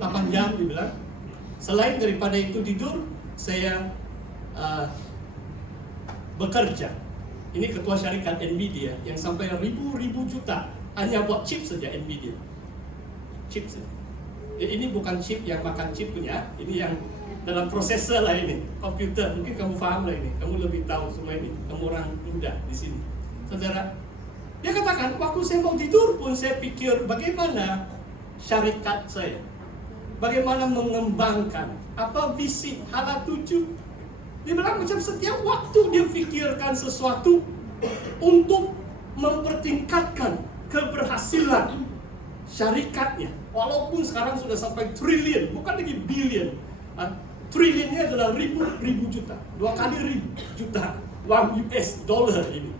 8 jam dia bilang. Selain daripada itu tidur, saya bekerja. Ini ketua syarikat Nvidia yang sampai ribu juta hanya buat chip saja Nvidia. Chip saja. Ini bukan chip yang makan chip punya, ini yang dalam prosesor lah ini, komputer. Mungkin kamu paham lah ini, kamu lebih tahu semua ini. Kamu orang muda di sini, saudara. Dia katakan, waktu saya mau tidur pun saya pikir bagaimana syarikat saya, bagaimana mengembangkan, apa visi, hala tuju. Dia bilang macam setiap waktu dia pikirkan sesuatu untuk mempertingkatkan keberhasilan syarikatnya. Walaupun sekarang sudah sampai triliun, bukan lagi billion. Triliunnya adalah ribu juta, 2 kali ribu juta uang US dollar ini.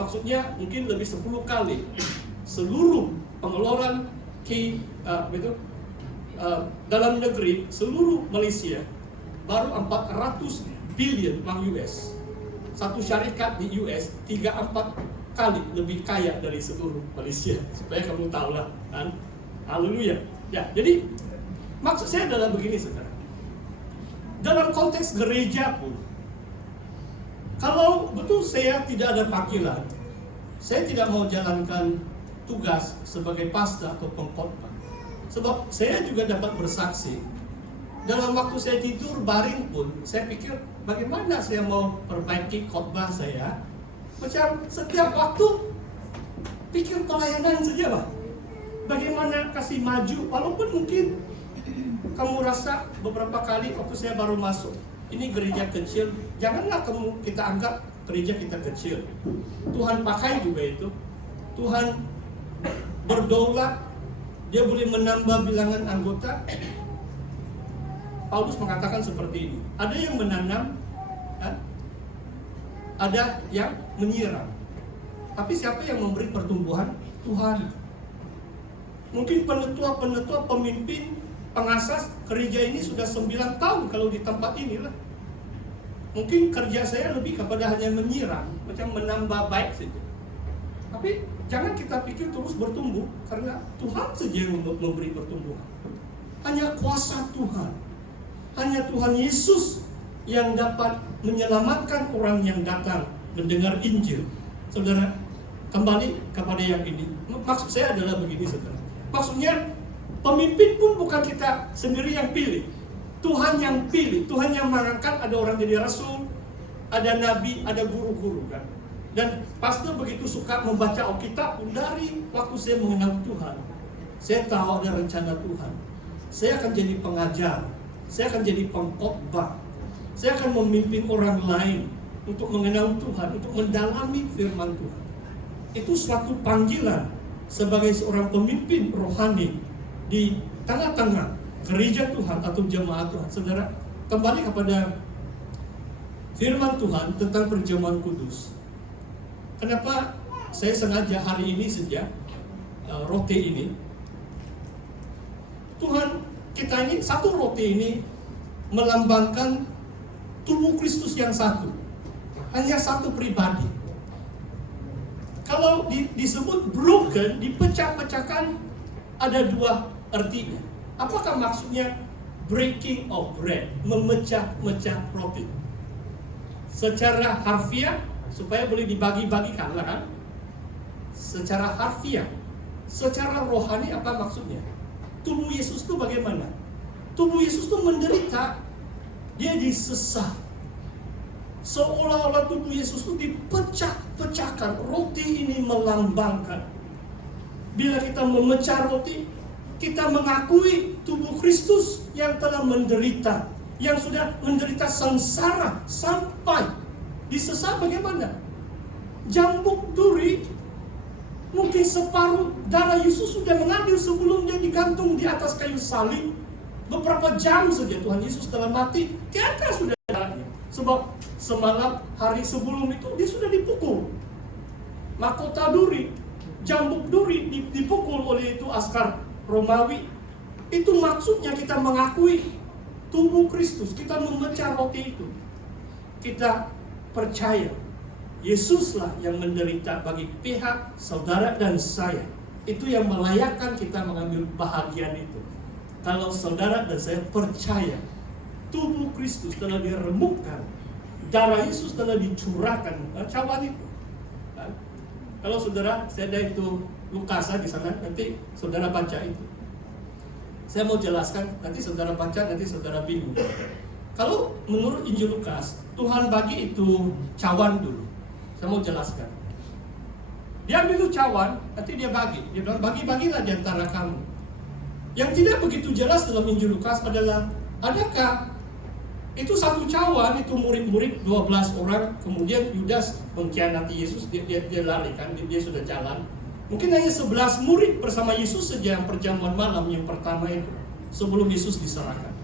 Maksudnya mungkin lebih 10 kali seluruh pengeluaran dalam negeri seluruh Malaysia baru 400 billion uang US. Satu syarikat di US 3-4 kali lebih kaya dari seluruh Malaysia. Supaya kamu tahu lah kan. Haleluya. Ya, jadi maksud saya adalah begini saudara. Dalam konteks gereja pun, kalau betul saya tidak ada panggilan, saya tidak mau jalankan tugas sebagai pastor atau pengkhotbah. Sebab saya juga dapat bersaksi, dalam waktu saya tidur baring pun, saya pikir bagaimana saya mau perbaiki khotbah saya. Macam setiap waktu pikir pelayanan saja Pak. Bagaimana kasih maju, walaupun mungkin kamu rasa beberapa kali waktu saya baru masuk, ini gereja kecil, janganlah kita anggap gereja kita kecil. Tuhan pakai juga itu. Tuhan berdaulat, dia boleh menambah bilangan anggota. Paulus mengatakan seperti ini, ada yang menanam, ada yang menyiram. Tapi siapa yang memberi pertumbuhan? Tuhan. Mungkin penetua, pemimpin, pengasas gereja ini sudah 9 tahun kalau di tempat inilah. Mungkin kerja saya lebih kepada hanya menyiram, macam menambah baik saja. Tapi jangan kita pikir terus bertumbuh, karena Tuhan saja yang memberi pertumbuhan. Hanya kuasa Tuhan, hanya Tuhan Yesus yang dapat menyelamatkan orang yang datang mendengar Injil. Saudara, kembali kepada yang ini. Maksud saya adalah begini saudara. Maksudnya pemimpin pun bukan kita sendiri yang pilih. Tuhan yang pilih, Tuhan yang mengangkat. Ada orang jadi rasul, ada nabi, ada guru-guru kan. Dan pastor begitu suka membaca Alkitab pun dari waktu saya mengenal Tuhan. Saya tahu ada rencana Tuhan. Saya akan jadi pengajar, saya akan jadi pengkhotbah, saya akan memimpin orang lain untuk mengenal Tuhan, untuk mendalami firman Tuhan. Itu suatu panggilan sebagai seorang pemimpin rohani di tengah-tengah gereja Tuhan atau jemaat Tuhan. Saudara, kembali kepada firman Tuhan tentang perjamuan kudus. Kenapa saya sengaja hari ini saja roti ini? Tuhan kita ini, satu roti ini melambangkan tubuh Kristus yang satu. Hanya satu pribadi. Kalau disebut broken, dipecah-pecahkan, ada 2 artinya. Apakah maksudnya breaking of bread, memecah-mecah roti? Secara harfiah, supaya boleh dibagi-bagikan lah kan? Secara harfiah. Secara rohani apa maksudnya? Tubuh Yesus itu bagaimana? Tubuh Yesus itu menderita, dia disesah. Seolah-olah tubuh Yesus itu dipecah-pecahkan. Roti ini melambangkan. Bila kita memecah roti, kita mengakui tubuh Kristus yang telah menderita, yang sudah menderita sengsara sampai disesah. Bagaimana? Jambuk duri, mungkin separuh darah Yesus sudah mengalir sebelum dia digantung di atas kayu salib. Beberapa jam saja Tuhan Yesus telah mati, tiada sudah darahnya. Sebab semalam, hari sebelum itu dia sudah dipukul. Mahkota duri, jambuk duri dipukul oleh itu askar Romawi. Itu maksudnya kita mengakui tubuh Kristus, kita memecah roti itu. Kita percaya Yesuslah yang menderita bagi pihak saudara dan saya. Itu yang melayakkan kita mengambil bahagian itu. kalau saudara dan saya percaya tubuh Kristus telah diremukkan, darah Yesus telah dicurahkan, cawan itu. Kalau saudara, saya ada itu Lukas di sana, nanti saudara baca itu. Saya mau jelaskan, nanti saudara baca, nanti saudara bingung. Kalau menurut Injil Lukas, Tuhan bagi itu cawan dulu. Saya mau jelaskan. Dia ambil itu cawan, nanti dia bagi. Dia bilang, bagi-bagilah di antara kamu. Yang tidak begitu jelas dalam Injil Lukas adalah, adakah itu satu cawan, itu murid-murid 12 orang, kemudian Yudas mengkhianati Yesus, dia lari kan, dia sudah jalan. Mungkin hanya 11 murid bersama Yesus saja perjamuan malam yang pertama itu, sebelum Yesus diserahkan.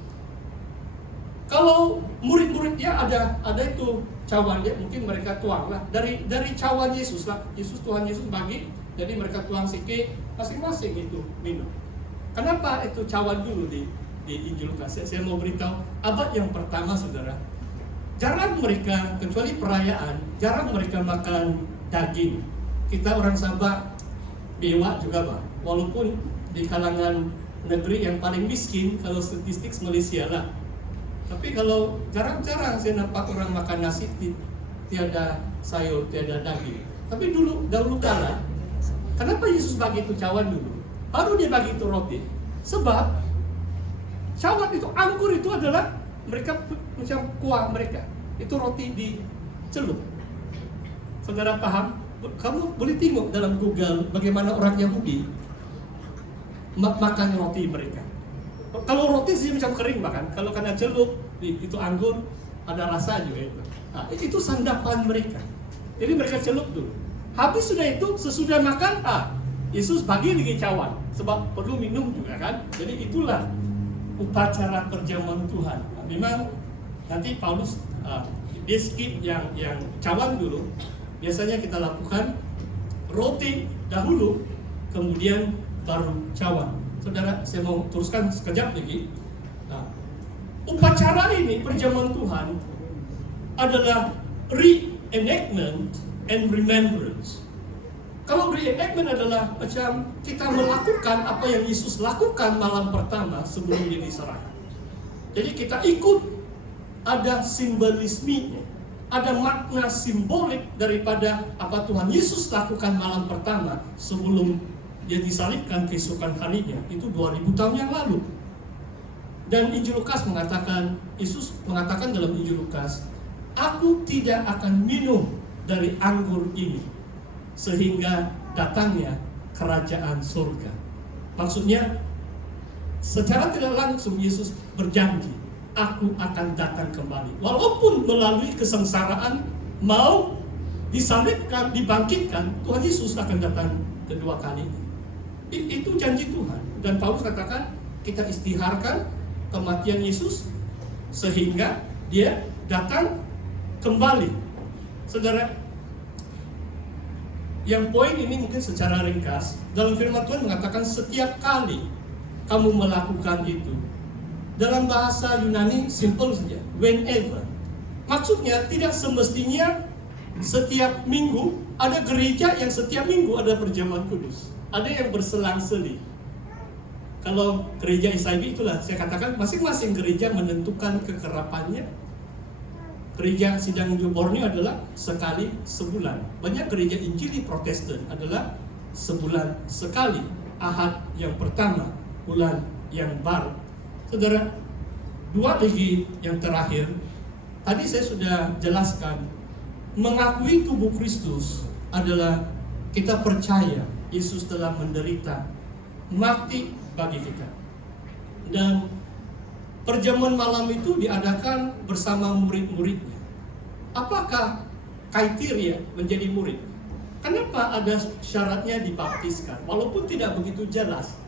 Kalau murid-muridnya ada itu cawan, dia mungkin mereka tuang lah dari cawan Yesus lah. Tuhan Yesus bagi, jadi mereka tuang sikit, masing-masing itu minum. Kenapa itu cawan dulu di Injil Lukas? Saya mau beritahu, abad yang pertama saudara, jarang mereka, kecuali perayaan, jarang mereka makan daging. Kita orang Sabah bewa juga Pak, walaupun di kalangan negeri yang paling miskin, kalau statistik Malaysia lah. Tapi kalau jarang-jarang saya nampak orang makan nasi tiada sayur, tiada daging. Tapi dahulu kala, kenapa Yesus bagi itu cawan dulu? Baru dia bagi itu roti. Sebab cawan itu, anggur itu adalah mereka macam kuah mereka. Itu roti dicelup. Saudara paham? Kamu boleh tengok dalam Google bagaimana orang Yahudi makan roti mereka. Kalau roti sih macam kering bahkan, kalau kena celup itu anggur ada rasa juga itu. Nah, itu sandapan mereka. Jadi mereka celup dulu. Habis sudah itu, sesudah makan, Yesus bagi lagi cawan, sebab perlu minum juga kan. Jadi itulah upacara perjamuan Tuhan. Memang nanti Paulus dia skip yang cawan dulu. Biasanya kita lakukan roti dahulu, kemudian baru cawan. Saudara, saya mau teruskan sekejap lagi. Upacara ini, perjamuan Tuhan, adalah reenactment and remembrance. Kalau reenactment adalah macam kita melakukan apa yang Yesus lakukan malam pertama sebelum dia diserahkan. Jadi kita ikut, ada simbolismenya, ada makna simbolik daripada apa Tuhan Yesus lakukan malam pertama sebelum dia disalibkan keesokan harinya. Itu 2000 tahun yang lalu. Dan Injil Lukas mengatakan, Yesus mengatakan dalam Injil Lukas, aku tidak akan minum dari anggur ini sehingga datangnya kerajaan surga. Maksudnya, secara tidak langsung Yesus berjanji, aku akan datang kembali. Walaupun melalui kesengsaraan, mau disalibkan, dibangkitkan, Tuhan Yesus akan datang kedua kali. Itu janji Tuhan. Dan Paulus katakan, kita istiharkan kematian Yesus sehingga dia datang kembali. Saudara, yang poin ini mungkin secara ringkas, dalam firman Tuhan mengatakan setiap kali kamu melakukan itu. Dalam bahasa Yunani simple saja, whenever. Maksudnya tidak semestinya setiap minggu ada gereja yang setiap minggu ada perjamuan kudus. Ada yang berselang-seling. Kalau gereja SIB itulah saya katakan masing-masing gereja menentukan kekerapannya. Gereja Sidang Injil Borneo adalah sekali sebulan. Banyak gereja Injili Protestan adalah sebulan sekali. Ahad yang pertama, bulan yang baru. Saudara, dua lagi yang terakhir. Tadi saya sudah jelaskan, mengakui tubuh Kristus adalah kita percaya Yesus telah menderita, mati bagi kita. Dan perjamuan malam itu diadakan bersama murid-muridnya. Apakah kriteria menjadi murid? Kenapa ada syaratnya dibaptiskan? Walaupun tidak begitu jelas.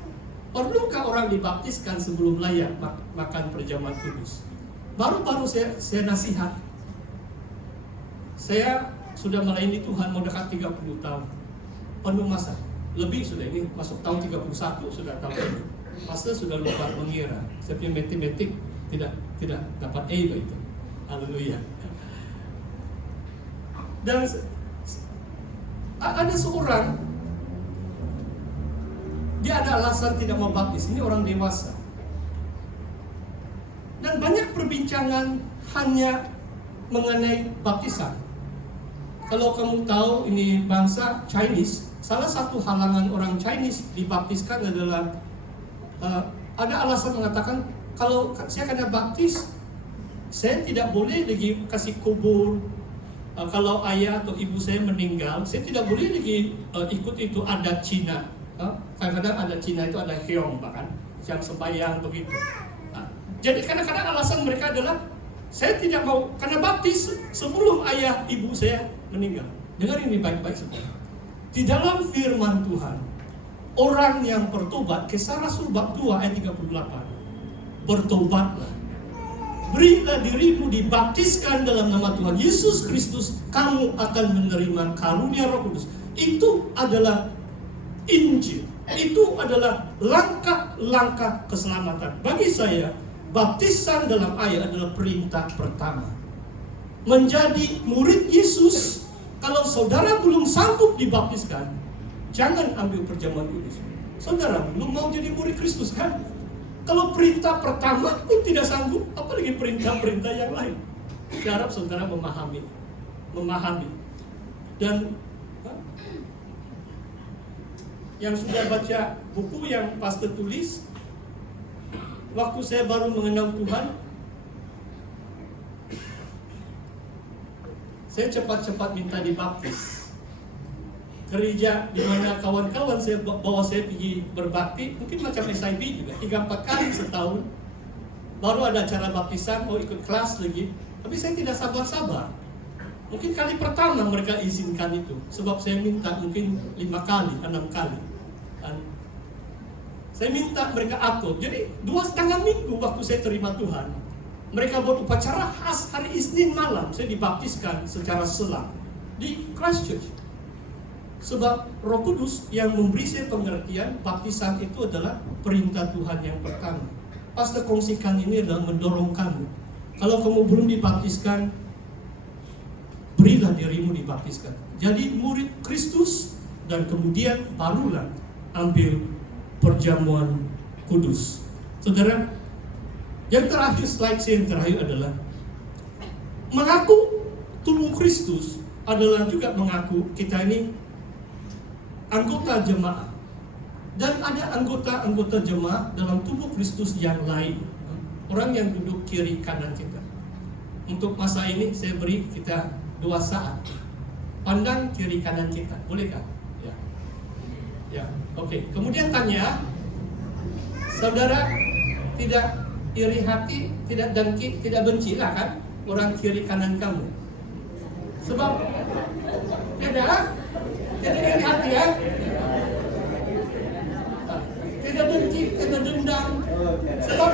Perlukah orang dibaptiskan sebelum layak makan perjamuan kudus? Baru-baru saya nasihat. Saya sudah melayani Tuhan mau dekat 30 tahun. Penuh masa. Lebih sudah, ini masuk tahun 31 sudah tahun ini. Masa sudah lupa mengira. Saya punya matematik tidak dapat A begitu. Haleluya. Dan ada seorang, dia ada alasan tidak mau baptis. Ini orang dewasa. Dan banyak perbincangan hanya mengenai baptisan. Kalau kamu tahu ini bangsa Chinese, salah satu halangan orang Chinese dibaptiskan adalah ada alasan mengatakan, kalau saya kena baptis, saya tidak boleh lagi kasih kubur. Kalau ayah atau ibu saya meninggal, saya tidak boleh lagi ikut itu adat Cina. Kadang-kadang adat Cina itu ada heong bahkan yang sembahyang begitu. Jadi kadang-kadang alasan mereka adalah, saya tidak mau kena baptis sebelum ayah ibu saya meninggal. Dengar ini baik-baik semua. Di dalam firman Tuhan, orang yang bertobat, Kisah Rasul bab 2 ayat 38, bertobatlah, berilah dirimu dibaptiskan dalam nama Tuhan Yesus Kristus, kamu akan menerima karunia Roh Kudus. Itu adalah Injil. Itu adalah langkah-langkah keselamatan. Bagi saya, baptisan dalam air adalah perintah pertama. Menjadi murid Yesus, kalau saudara belum sanggup dibaptiskan, jangan ambil perjamuan kudus. Saudara belum mau jadi murid Kristus kan? Kalau perintah pertama pun tidak sanggup, apalagi perintah-perintah yang lain. Saya harap saudara memahami. Dan yang sudah baca buku yang pastor tulis, waktu saya baru mengenal Tuhan, saya cepat-cepat minta dibaptis. Gereja di mana kawan-kawan saya bawa saya pergi berbakti, mungkin macam SIB juga, 3-4 kali setahun. Baru ada acara baptisan, mau ikut kelas lagi. Tapi saya tidak sabar-sabar. Mungkin kali pertama mereka izinkan itu, sebab saya minta mungkin 5 kali, 6 kali. Dan saya minta mereka atur. Jadi 2,5 minggu waktu saya terima Tuhan, mereka buat upacara khas hari Isnin malam. Saya dibaptiskan secara selang di Christchurch. Sebab Roh Kudus yang memberi saya pengertian, baptisan itu adalah perintah Tuhan yang pertama. Pastor kongsikan ini adalah mendorong kamu. Kalau kamu belum dibaptiskan, berilah dirimu dibaptiskan. Jadi murid Kristus, dan kemudian barulah ambil perjamuan kudus. Saudara, yang terakhir, slide saya yang terakhir adalah mengaku tubuh Kristus adalah juga mengaku kita ini anggota jemaah. Dan ada anggota-anggota jemaah dalam tubuh Kristus yang lain. Orang yang duduk kiri kanan kita. Untuk masa ini saya beri kita 2 saat. Pandang kiri kanan kita, bolehkah? Ya, oke. Kemudian tanya, saudara tidak iri hati, tidak dengki, tidak benci lah kan orang kiri kanan kamu? Sebab tidak iri hati ya, tidak dengki, tidak dendam. Sebab